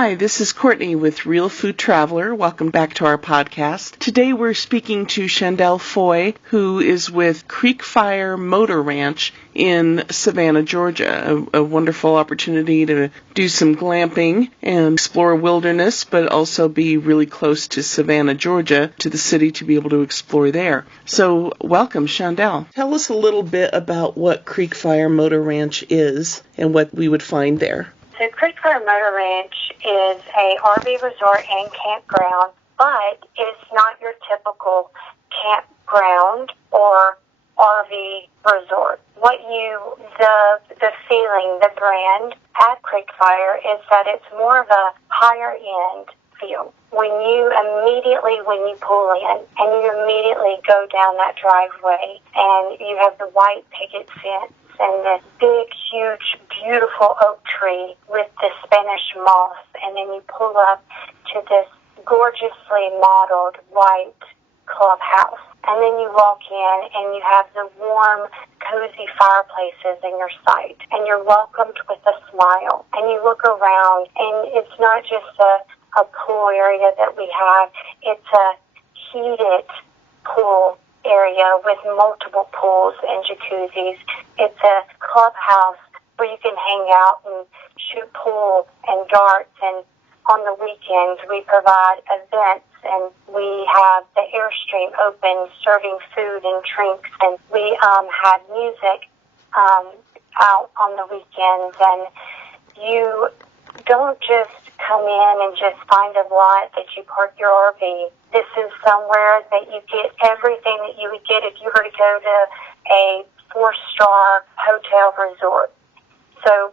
Hi, this is Courtney with Real Food Traveler. Welcome back to our podcast. Today we're speaking to Chandel Foy, who is with CreekFire Motor Ranch in Savannah, Georgia. A wonderful opportunity to do some glamping and explore wilderness, but also be really close to Savannah, Georgia, to the city to be able to explore there. So welcome, Chandel. Tell us a little bit about what CreekFire Motor Ranch is and what we would find there. So CreekFire Motor Ranch is a RV resort and campground, but it's not your typical campground or RV resort. The feeling, the brand at CreekFire is that it's more of a higher end feel. When you pull in and you immediately go down that driveway and you have the white picket fence and this big, huge, beautiful oak tree with the Spanish moss, and then you pull up to this gorgeously modeled white clubhouse. And then you walk in and you have the warm, cozy fireplaces in your sight. And you're welcomed with a smile. And you look around and it's not just a pool area that we have. It's a heated pool area with multiple pools and jacuzzis. It's a clubhouse where you can hang out and shoot pool and darts, and on the weekends we provide events and we have the Airstream open serving food and drinks, and we have music out on the weekends. And you don't just come in and just find a lot that you park your RV. This is somewhere that you get everything that you would get if you were to go to a 4-star hotel resort.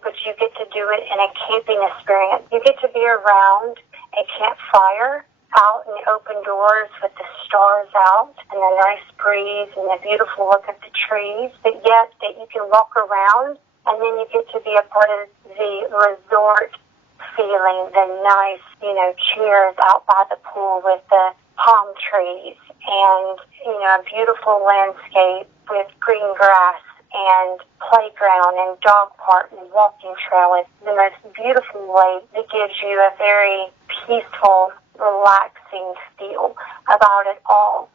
But you get to do it in a camping experience. You get to be around a campfire out in the open doors with the stars out and a nice breeze and a beautiful look at the trees, but yet that you can walk around, and then you get to be a part of the resort feeling, the nice, chairs out by the pool with the palm trees and, a beautiful landscape with green grass and playground and dog park and walking trail. It's the most beautiful lake that gives you a very peaceful, relaxing feel about it all.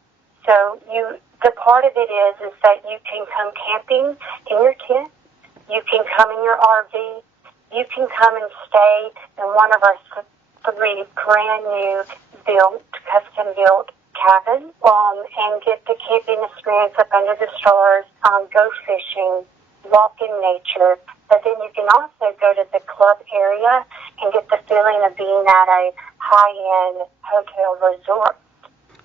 So the part of it is that you can come camping in your tent, you can come in your RV, you can come and stay in one of our 3 brand new custom-built cabins, and get the camping experience up under the stars, go fishing, walk in nature. But then you can also go to the club area and get the feeling of being at a high-end hotel resort.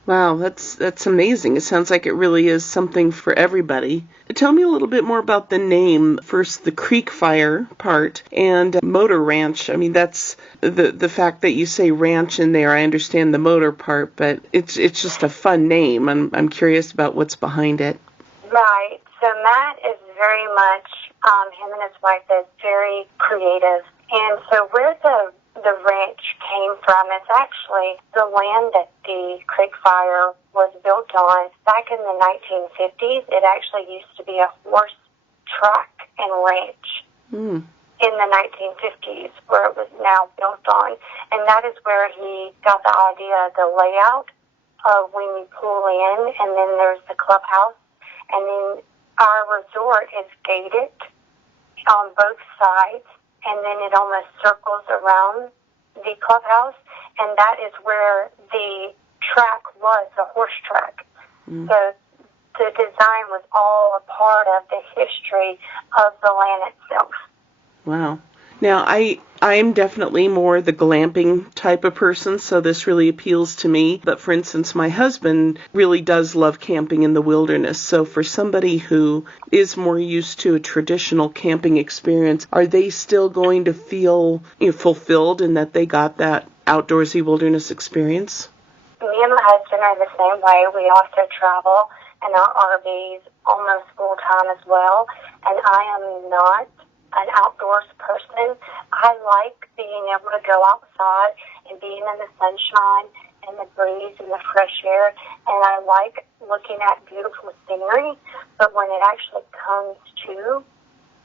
Wow, that's amazing. It sounds like it really is something for everybody. Tell me a little bit more about the name. First, the CreekFire part and Motor Ranch. I mean, that's the fact that you say ranch in there. I understand the motor part, but it's just a fun name. I'm curious about what's behind it. Right. So Matt is very much, him and his wife is very creative. And so where the ranch came from is actually the land that the CreekFire was built on. Back in the 1950s, it actually used to be a horse track and ranch in the 1950s, where it was now built on. And that is where he got the idea, the layout of when you pull in, and then there's the clubhouse. And then our resort is gated on both sides, and then it almost circles around the clubhouse, and that is where the track was, the horse track. So the design was all a part of the history of the land itself. Wow. Now, I'm definitely more the glamping type of person, so this really appeals to me. But for instance, my husband really does love camping in the wilderness. So for somebody who is more used to a traditional camping experience, are they still going to feel fulfilled in that they got that outdoorsy wilderness experience? Me and my husband are the same way. We also travel in our RVs almost full time as well. And I am not an outdoors person. I like being able to go outside and being in the sunshine and the breeze and the fresh air, and I like looking at beautiful scenery. But when it actually comes to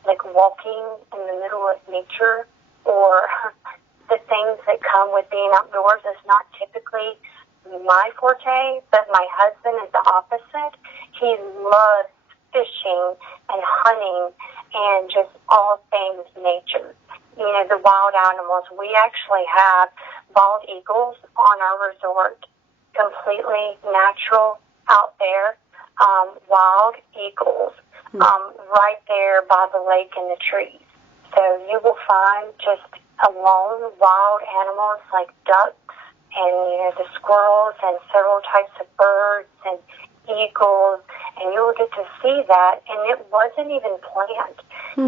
like walking in the middle of nature or the things that come with being outdoors is not typically my forte, but my husband is the opposite. He loves fishing and hunting and just all things nature. You know, the wild animals. We actually have bald eagles on our resort, completely natural out there, wild eagles, right there by the lake and the trees. So you will find just alone wild animals like ducks and, you know, the squirrels and several types of birds and eagles, and you will get to see that, and it wasn't even planned.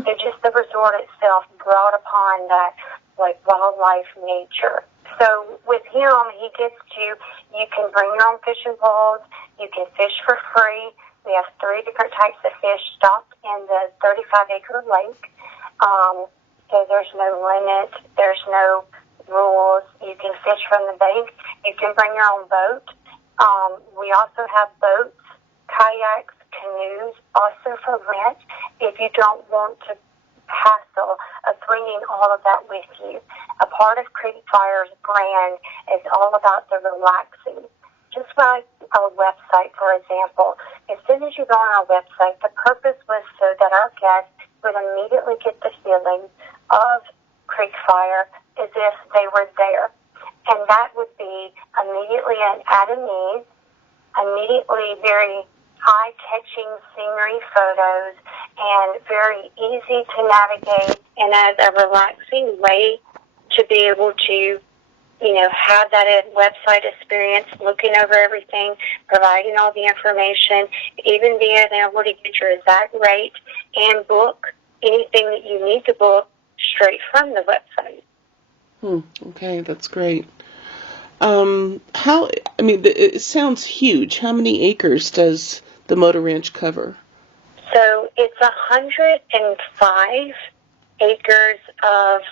It just, the resort itself brought upon that, like, wildlife nature. So with him, he gets to, you can bring your own fishing poles, you can fish for free. We have 3 different types of fish stocked in the 35-acre lake. So there's no limit, there's no rules. You can fish from the bank. You can bring your own boat. We also have boats, kayaks, canoes, also for rent if you don't want to hassle of bringing all of that with you. A part of CreekFire's brand is all about the relaxing. Just like our website, for example, as soon as you go on our website, the purpose was so that our guests would immediately get the feeling of CreekFire as if they were there. And that would be immediately at ease, immediately very eye-catching scenery photos, and very easy to navigate, and as a relaxing way to be able to, you know, have that website experience, looking over everything, providing all the information, even being able to get your exact rate and book anything that you need to book straight from the website. Okay, that's great. It sounds huge. How many acres does the motor ranch cover? So it's 105 acres of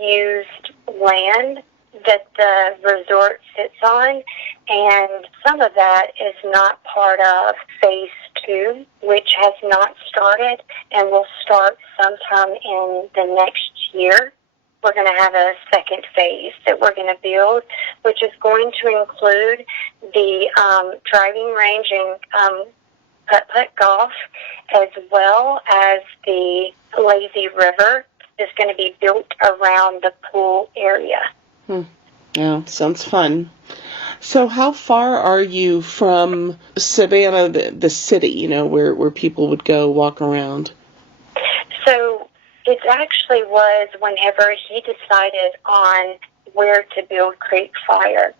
used land that the resort sits on, and some of that is not part of Phase 2, which has not started and will start sometime in the next year. We're going to have a second phase that we're going to build, which is going to include the driving range and putt-putt golf, as well as the lazy river is going to be built around the pool area. Yeah, sounds fun. So how far are you from Savannah, the city, you know, where people would go walk around? So it actually was whenever he decided on where to build CreekFire.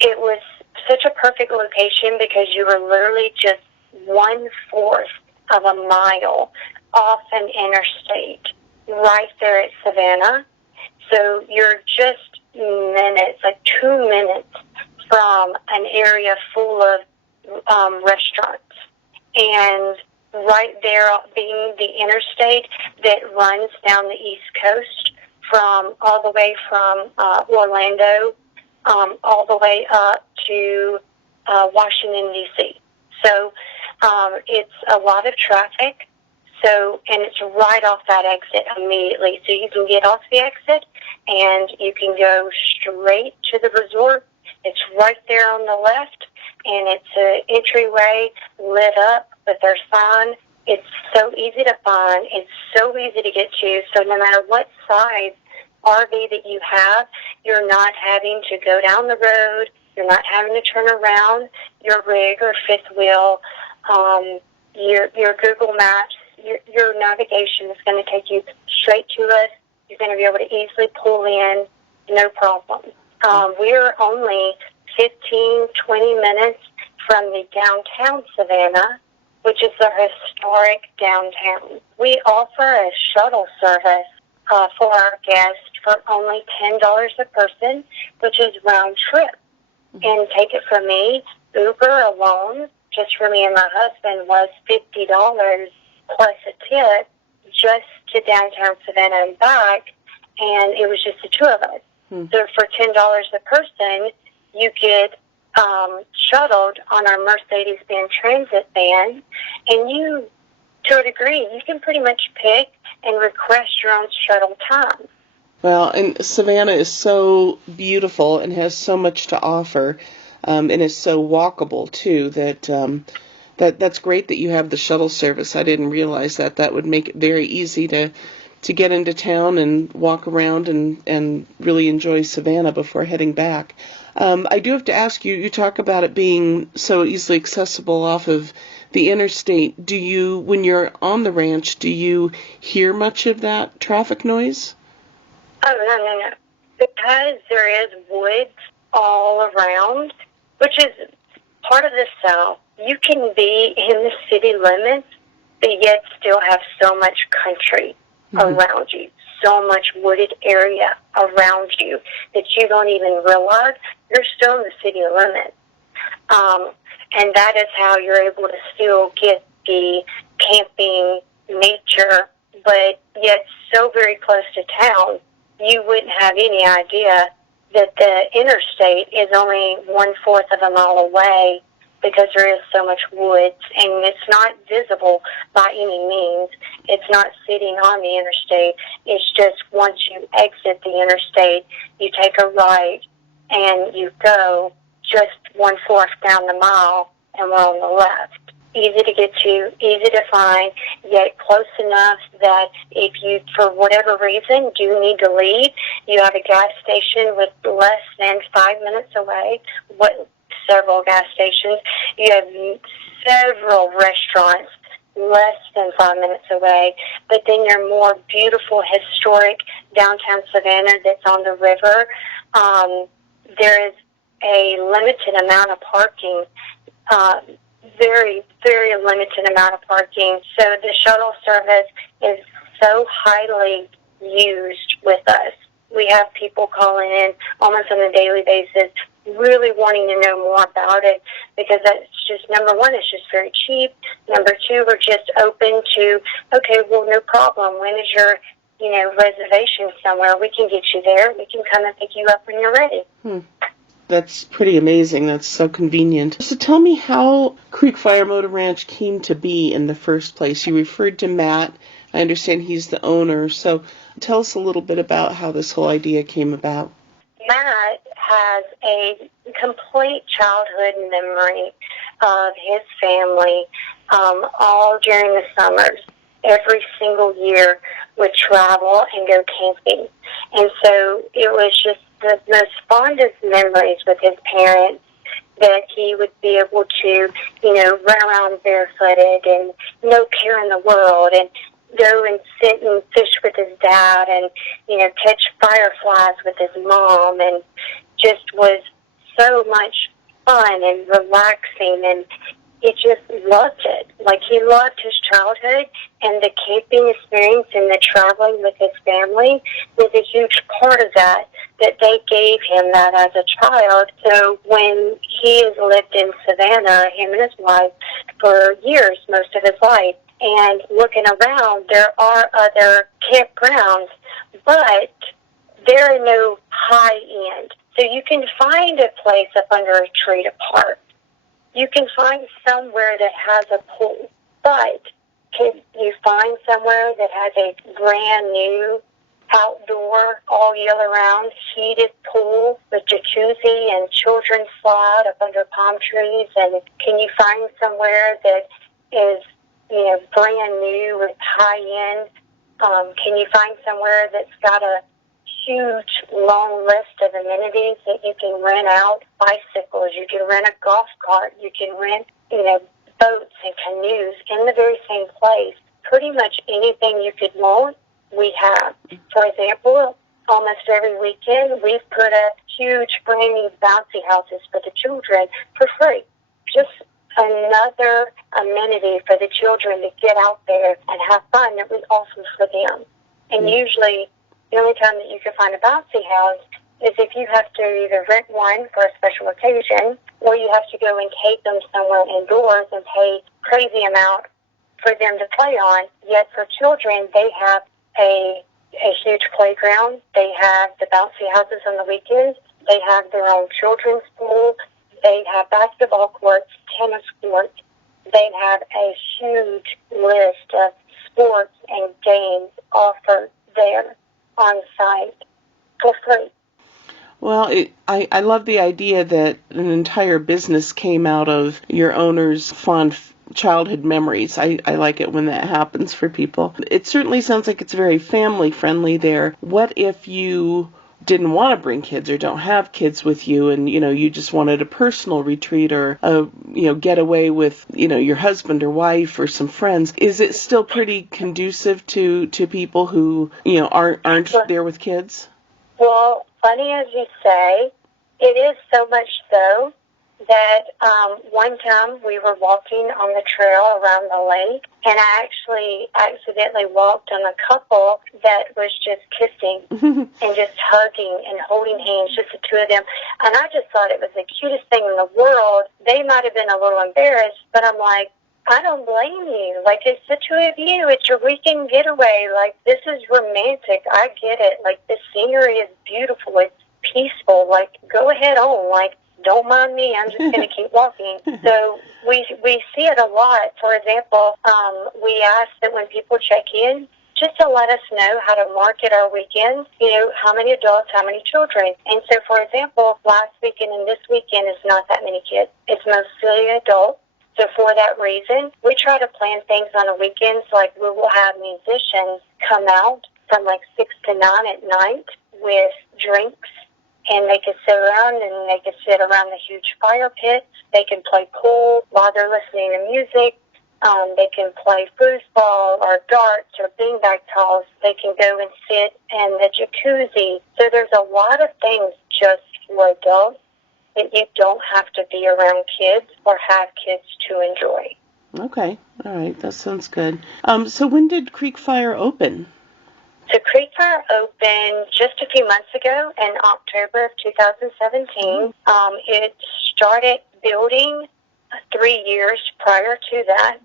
It was such a perfect location because you were literally just 1/4 of a mile off an interstate right there at Savannah. So you're just minutes, like 2 minutes from an area full of restaurants. And right there being the interstate that runs down the East Coast from all the way from Orlando all the way up to Washington, D.C. So it's a lot of traffic. So, and it's right off that exit immediately. So you can get off the exit and you can go straight to the resort. It's right there on the left, and it's an entryway lit up with their sign. It's so easy to find. It's so easy to get to. So no matter what size RV that you have, you're not having to go down the road. You're not having to turn around your rig or fifth wheel. Your Google Maps, your navigation is going to take you straight to us. You're going to be able to easily pull in, no problem. We're only 15, 20 minutes from the downtown Savannah, which is the historic downtown. We offer a shuttle service for our guests for only $10 a person, which is round trip. And take it from me, Uber alone, just for me and my husband, was $50 plus a tip just to downtown Savannah and back, and it was just the two of us. So for $10 a person, you get shuttled on our Mercedes-Benz Transit van, and you, to a degree, you can pretty much pick and request your own shuttle time. Well, and Savannah is so beautiful and has so much to offer, and is so walkable too. That's great that you have the shuttle service. I didn't realize that. That would make it very easy to get into town and walk around and really enjoy Savannah before heading back. I do have to ask you. You talk about it being so easily accessible off of the interstate. Do you, when you're on the ranch, do you hear much of that traffic noise? Oh, no. Because there is woods all around, which is part of the South, you can be in the city limits, but yet still have so much country around you, so much wooded area around you that you don't even realize you're still in the city limits. And that is how you're able to still get the camping nature, but yet so very close to town, you wouldn't have any idea that the interstate is only 1/4 of a mile away because there is so much woods, and it's not visible by any means. It's not sitting on the interstate. It's just once you exit the interstate, you take a right, and you go just 1/4 down the mile, and we're on the left. Easy to get to, easy to find, yet close enough that if you, for whatever reason, do need to leave, you have a gas station with less than 5 minutes away, several gas stations. You have several restaurants less than 5 minutes away, but then your more beautiful, historic downtown Savannah that's on the river. There is a limited amount of parking, very, very limited amount of parking. So the shuttle service is so highly used with us. We have people calling in almost on a daily basis, really wanting to know more about it, because that's just, number one, it's just very cheap. Number two, we're just open to, okay, well, no problem. When is your, reservation somewhere? We can get you there. We can come and pick you up when you're ready. That's pretty amazing. That's so convenient. So tell me how CreekFire Motor Ranch came to be in the first place. You referred to Matt. I understand he's the owner. So tell us a little bit about how this whole idea came about. Matt has a complete childhood memory of his family all during the summers. Every single year would travel and go camping. And so it was just the most fondest memories with his parents, that he would be able to, run around barefooted and no care in the world, and go and sit and fish with his dad, and, catch fireflies with his mom, and just was so much fun and relaxing, and he just loved it. Like, he loved his childhood, and the camping experience and the traveling with his family was a huge part of that they gave him that as a child. So when he has lived in Savannah, him and his wife, for years, most of his life, and looking around, there are other campgrounds, but there are no high end. So you can find a place up under a tree to park. You can find somewhere that has a pool, but can you find somewhere that has a brand new outdoor, all year round, heated pool with jacuzzi and children's slide up under palm trees? And can you find somewhere that is, brand new with high end? Can you find somewhere that's got a huge, long list of amenities that you can rent out? Bicycles, you can rent a golf cart, you can rent, boats and canoes in the very same place. Pretty much anything you could want, we have. For example, almost every weekend, we've put up huge, brand new bouncy houses for the children for free. Just another amenity for the children to get out there and have fun that we offer for them. And usually, the only time that you can find a bouncy house is if you have to either rent one for a special occasion, or you have to go and take them somewhere indoors and pay crazy amount for them to play on. Yet for children, they have a huge playground. They have the bouncy houses on the weekends. They have their own children's pool. They have basketball courts, tennis courts. They have a huge list of sports and games offered there on site. for free. Well, I love the idea that an entire business came out of your owner's fond childhood memories. I like it when that happens for people. It certainly sounds like it's very family friendly there. What if you didn't want to bring kids or don't have kids with you and, you just wanted a personal retreat or a, getaway with, your husband or wife or some friends? Is it still pretty conducive to people who, aren't there with kids? Well, funny as you say, it is so much so that one time we were walking on the trail around the lake, and I actually accidentally walked on a couple that was just kissing and just hugging and holding hands, just the two of them. And I just thought it was the cutest thing in the world. They might have been a little embarrassed, but I'm like, I don't blame you. Like, it's the two of you. It's your weekend getaway. Like, this is romantic. I get it. Like, the scenery is beautiful. It's peaceful. Like, go ahead on. Like, don't mind me. I'm just going to keep walking. So we see it a lot. For example, we ask that when people check in, just to let us know how to market our weekends, how many adults, how many children. And so, for example, last weekend and this weekend is not that many kids. It's mostly adults. So for that reason, we try to plan things on the weekends. Like, we will have musicians come out from like 6 to 9 at night with drinks, and they can sit around and they can sit around the huge fire pits. They can play pool while they're listening to music. They can play foosball or darts or beanbag toss. They can go and sit in the jacuzzi. So there's a lot of things just for adults that you don't have to be around kids or have kids to enjoy. Okay. All right. That sounds good. So when did CreekFire open? So CreekFire opened just a few months ago in October of 2017. It started building 3 years prior to that,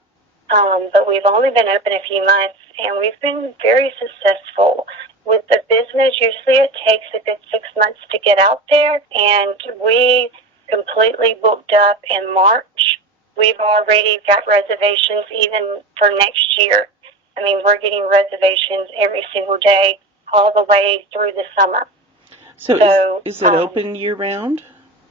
but we've only been open a few months, and we've been very successful. With the business, usually it takes a good 6 months to get out there, and we completely booked up in March. We've already got reservations even for next year. I mean, we're getting reservations every single day all the way through the summer. So is it open year-round?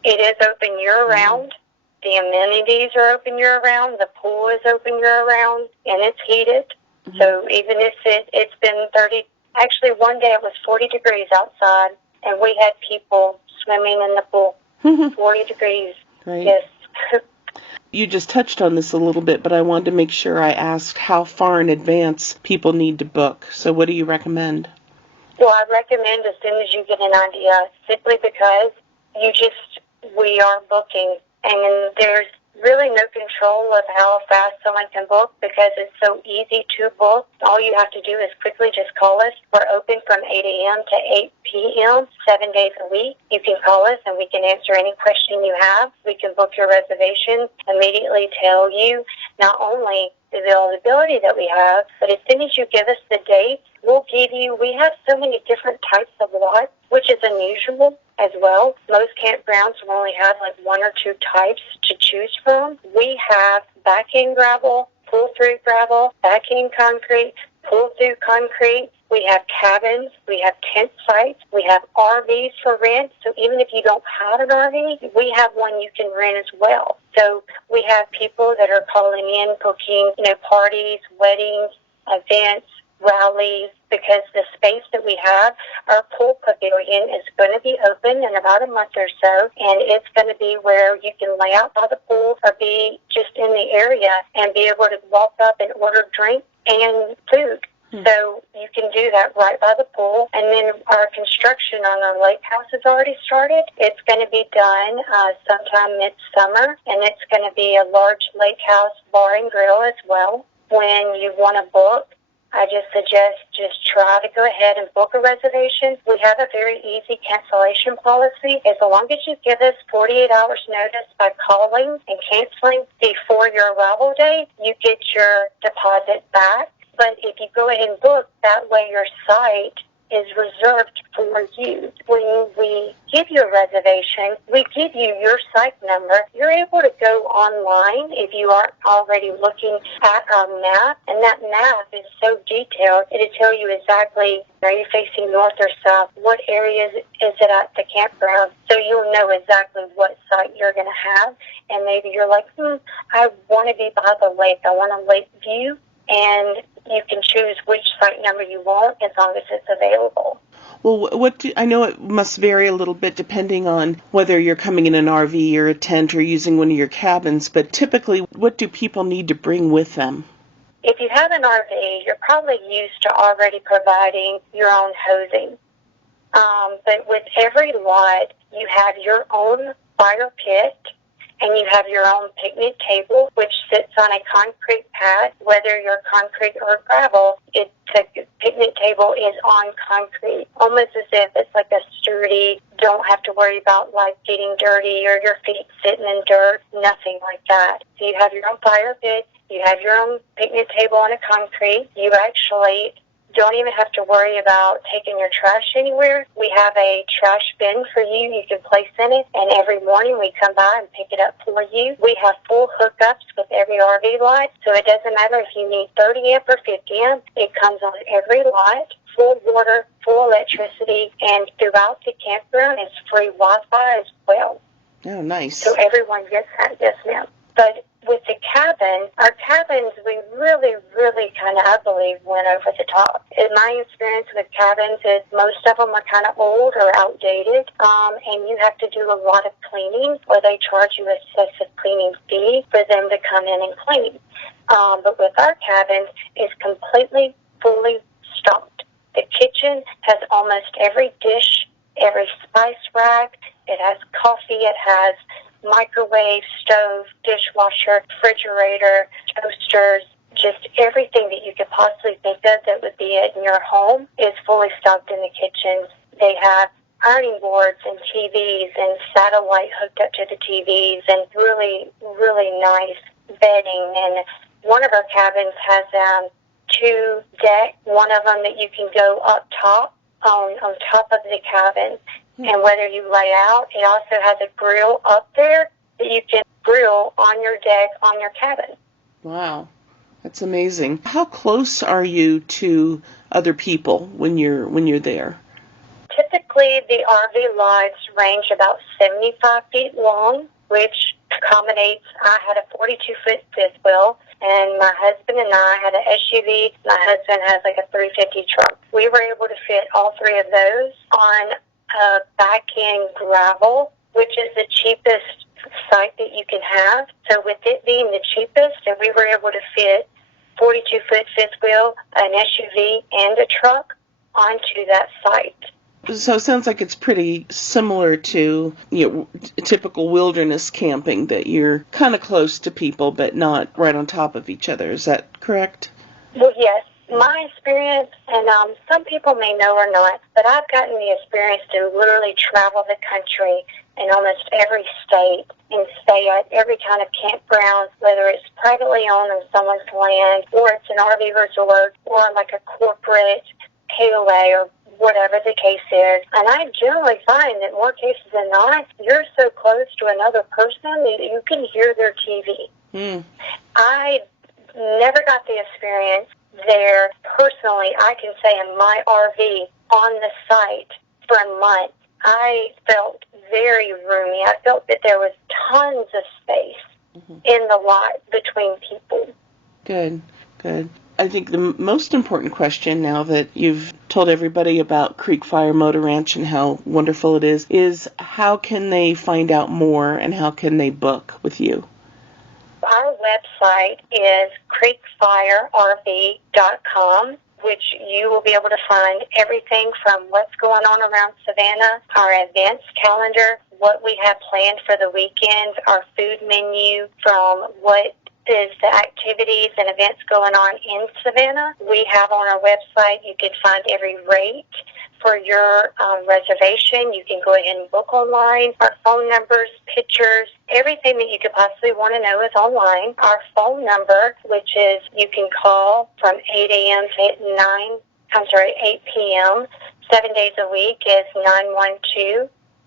It is open year-round. The amenities are open year-round. The pool is open year-round, and it's heated. Mm-hmm. So even if it's been 30, actually one day it was 40 degrees outside, and we had people swimming in the pool. 40 degrees. Great. Yes. You just touched on this a little bit, but I wanted to make sure I asked how far in advance people need to book. So what do you recommend? Well, I recommend as soon as you get an idea, simply because we are booking, and there's really no control of how fast someone can book because it's so easy to book. All you have to do is quickly just call us. We're open from 8 a.m. to 8 p.m., 7 days a week. You can call us and we can answer any question you have. We can book your reservation, immediately tell you not only the availability that we have, but as soon as you give us the date, we have so many different types of lots, which is unusual as well. Most campgrounds will only have like 1 or 2 types to choose from. We have back-in gravel, pull-through gravel, back-in concrete, pull-through concrete. We have cabins. We have tent sites. We have RVs for rent. So even if you don't have an RV, we have one you can rent as well. So we have people that are calling in, booking, parties, weddings, events, rallies, because the space that we have, our pool pavilion, is going to be open in about a month or so, and it's going to be where you can lay out by the pool or be just in the area and be able to walk up and order drink and food. So you can do that right by the pool. And then our construction on our lake house has already started. It's going to be done sometime midsummer, and it's going to be a large lake house bar and grill as well. When you want to book, I just suggest just try to go ahead and book a reservation. We have a very easy cancellation policy. As long as you give us 48 hours notice by calling and canceling before your arrival date, you get your deposit back. But if you go ahead and book, that way your site is reserved for you. When we give you a reservation, we give you your site number. You're able to go online if you aren't already looking at our map, and that map is so detailed, it'll tell you exactly, are you facing north or south, what areas is it at the campground, so you'll know exactly what site you're going to have. And maybe you're like, I want to be by the lake, I want a lake view, and you can choose which site number you want as long as it's available. Well, I know it must vary a little bit depending on whether you're coming in an RV or a tent or using one of your cabins, but typically, what do people need to bring with them? If you have an RV, you're probably used to already providing your own hosing. But with every lot, you have your own fire pit, and you have your own picnic table, which sits on a concrete pad. Whether you're concrete or gravel, the picnic table is on concrete, almost as if it's like a sturdy, don't have to worry about like getting dirty or your feet sitting in dirt, nothing like that. So you have your own fire pit, you have your own picnic table on a concrete. You actually don't even have to worry about taking your trash anywhere. We have a trash bin for you can place in it, and every morning we come by and pick it up for you. We have full hookups with every RV lot, so it doesn't matter if you need 30 amp or 50 amp. It comes on every lot, full water, full electricity, and throughout the campground it's free Wi-Fi as well. Oh, nice. So everyone gets that, yes ma'am. But with the cabin, our cabins, we really, really kind of, I believe, went over the top. In my experience with cabins is most of them are kind of old or outdated, and you have to do a lot of cleaning, or they charge you a excessive cleaning fee for them to come in and clean. But with our cabins, it's completely, fully stocked. The kitchen has almost every dish, every spice rack. It has coffee. It has microwave, stove, dishwasher, refrigerator, toasters, just everything that you could possibly think of that would be in your home is fully stocked in the kitchens. They have ironing boards and TVs and satellite hooked up to the TVs and really, really nice bedding. And one of our cabins has 2 decks, one of them that you can go up top on top of the cabin. And whether you lay out, it also has a grill up there that you can grill on your deck on your cabin. Wow, that's amazing. How close are you to other people when you're there? Typically, the RV lots range about 75 feet long, which accommodates. I had a 42-foot fifth wheel, and my husband and I had an SUV. My husband has like a 350 truck. We were able to fit all 3 of those on back-end gravel, which is the cheapest site that you can have. So with it being the cheapest, and we were able to fit 42-foot fifth wheel, an SUV, and a truck onto that site. So it sounds like it's pretty similar to typical wilderness camping, that you're kind of close to people but not right on top of each other. Is that correct? Well, yes. My experience, and some people may know or not, but I've gotten the experience to literally travel the country in almost every state and stay at every kind of campground, whether it's privately owned on someone's land or it's an RV resort or like a corporate KOA or whatever the case is. And I generally find that more cases than not, you're so close to another person that you can hear their TV. I never got the experience there personally. I can say in my RV on the site for a month, I felt very roomy. I felt that there was tons of space in the lot between people. Good. I think the most important question, now that you've told everybody about CreekFire Motor Ranch and how wonderful it is how can they find out more and how can they book with you? Our website is CreekFireRV.com, which you will be able to find everything from what's going on around Savannah, our events calendar, what we have planned for the weekend, our food menu, from what is the activities and events going on in Savannah. We have on our website, you can find every rate for your reservation. You can go ahead and book online. Our phone numbers, pictures, everything that you could possibly want to know is online. Our phone number, which is you can call from 8 a.m. to 9 8 p.m., 7 days a week is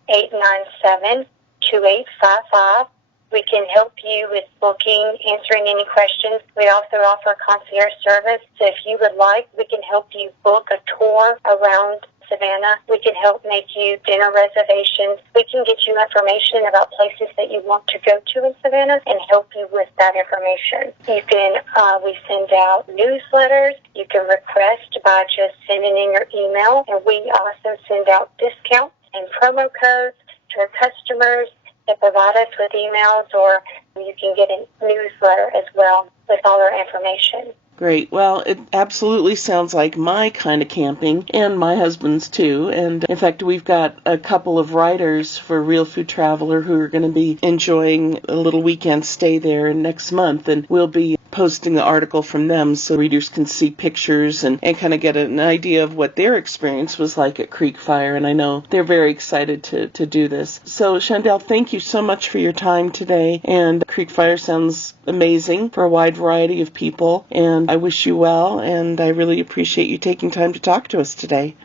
912-897-2855. We can help you with booking, answering any questions. We also offer concierge service. So if you would like, we can help you book a tour around Savannah. We can help make you dinner reservations. We can get you information about places that you want to go to in Savannah and help you with that information. You can, we send out newsletters. You can request by just sending in your email. And we also send out discounts and promo codes to our customers that provide us with emails, or you can get a newsletter as well with all our information. Great. Well, it absolutely sounds like my kind of camping, and my husband's too. And in fact, we've got a couple of writers for Real Food Traveler who are going to be enjoying a little weekend stay there next month, and we'll be posting the article from them so readers can see pictures and kind of get an idea of what their experience was like at CreekFire. And I know they're very excited to do this. So, Shandell, thank you so much for your time today. And CreekFire sounds amazing for a wide variety of people. And I wish you well, and I really appreciate you taking time to talk to us today.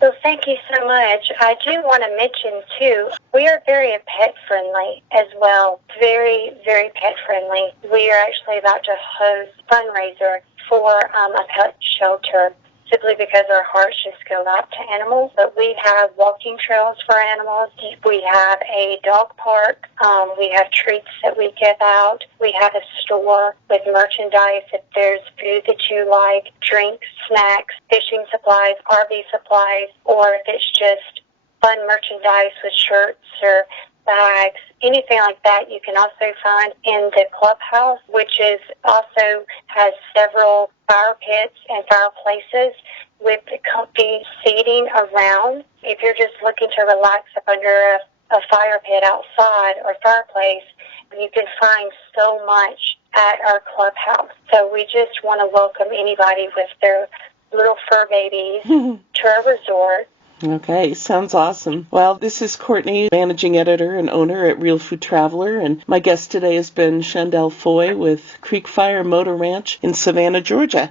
Well, thank you so much. I do want to mention, too, we are very pet-friendly as well. Very, very pet-friendly. We are actually about to host a fundraiser for a pet shelter, simply because our hearts just go out to animals. But we have walking trails for animals. We have a dog park. We have treats that we give out. We have a store with merchandise if there's food that you like, drinks, snacks, fishing supplies, RV supplies, or if it's just fun merchandise with shirts or bags, anything like that. You can also find in the clubhouse, which is also has several fire pits and fireplaces with comfy seating around. If you're just looking to relax up under a fire pit outside or fireplace, you can find so much at our clubhouse. So we just want to welcome anybody with their little fur babies to our resort. Okay, sounds awesome. Well, this is Courtney, managing editor and owner at Real Food Traveler, and my guest today has been Shandell Foy with CreekFire Motor Ranch in Savannah, Georgia.